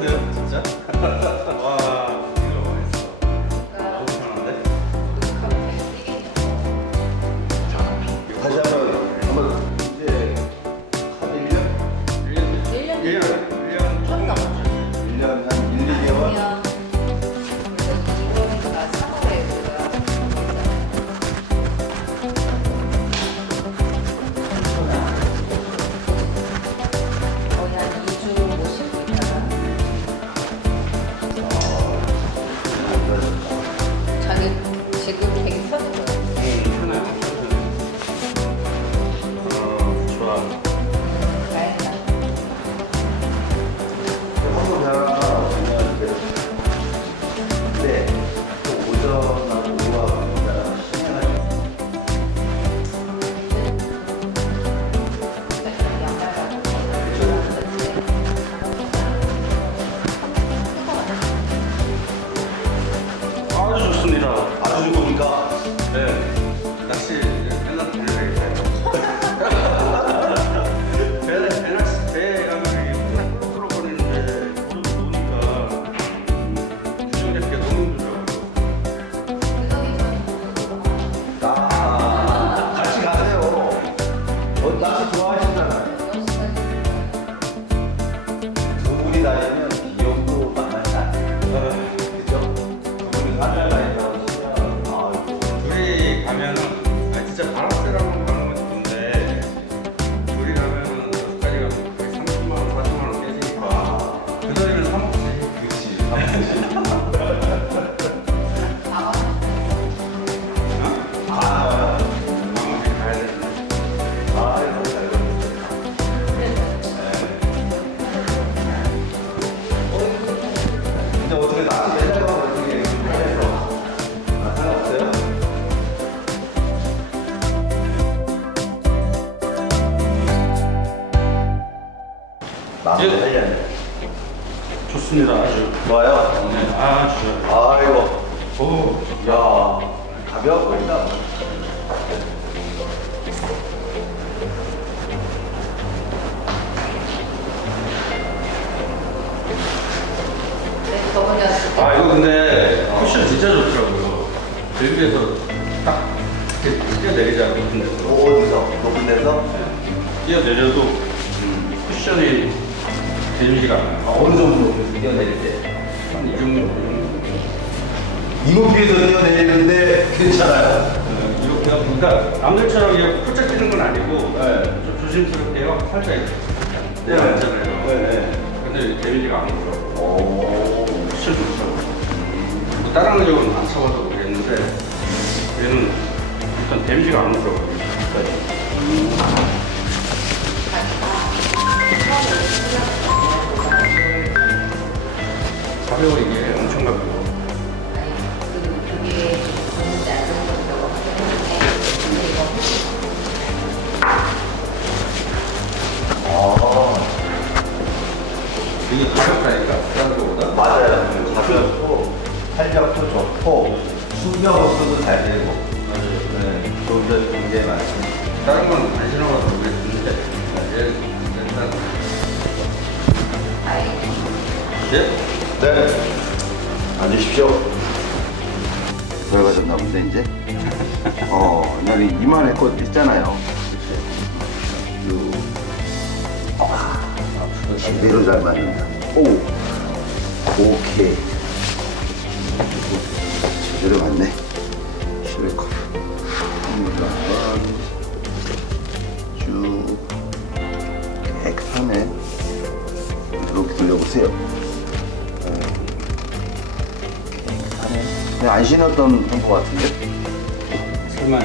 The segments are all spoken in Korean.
제품들 아주 좋습니다. 아주 좋으니까. 네. 어떻게 나한테 맨날 봐 어떻게 해서 아 상관없어요? 나도 예. 하려네 좋습니다. 아주. 좋아요? 네, 아주 좋아요. 아이고 오. 야 가벼워 보인다 진짜 좋더라고요. 여기에서 딱 이렇게 뛰어내리자 높은 데서 어디서? 높은 데서? 뛰어내려도 음, 쿠션이 데미지가 안 나요. 어느 정도 높이에서 뛰어내릴 때? 한이 정도. 이 높이에서 뛰어내리는데 괜찮아요. 어, 이렇게 하면 그러니까 남들처럼 이렇게 풀짝 뛰는 건 아니고 네. 좀 조심스럽게 해서 살짝 이렇게 네. 내려앉잖아요. 네. 근데 데미지가 안 오더라고요. 오. 쿠션 좋더라고요. 뭐 다른 가격은 안 사봐서 모르겠는데 얘는 일단 데미지가 안 오더라고요. 가벼워 이게 엄청 가벼워. 아. 이게 가볍다니까 다른 거보다. 맞아요. 가볍고 탄력도 좋고 수명 없어도 잘 되고 맞아요. 네, 좋은 점게 많습니다. 다른 건안 신어봐서 모르겠는데 얘 일단 예? 네. 앉으십시오. 돌아가셨나 본데 이제. 어, 옛날에 이만했거 있잖아요. 그 제대로 잘 맞는다. 오, 오케이. 제대로 맞네. 실컷. 한번 쭉 깨끗하네. 이렇게 돌려보세요. 깨끗하네. 그냥 안 신었던 한것 같은데? 설마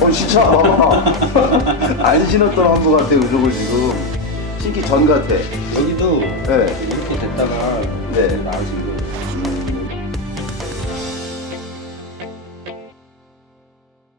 어 진짜 안 신었던 한것 같아요 저걸 지금 신기 전 같아 여기도 네. 이렇게 됐다가 네. 나와진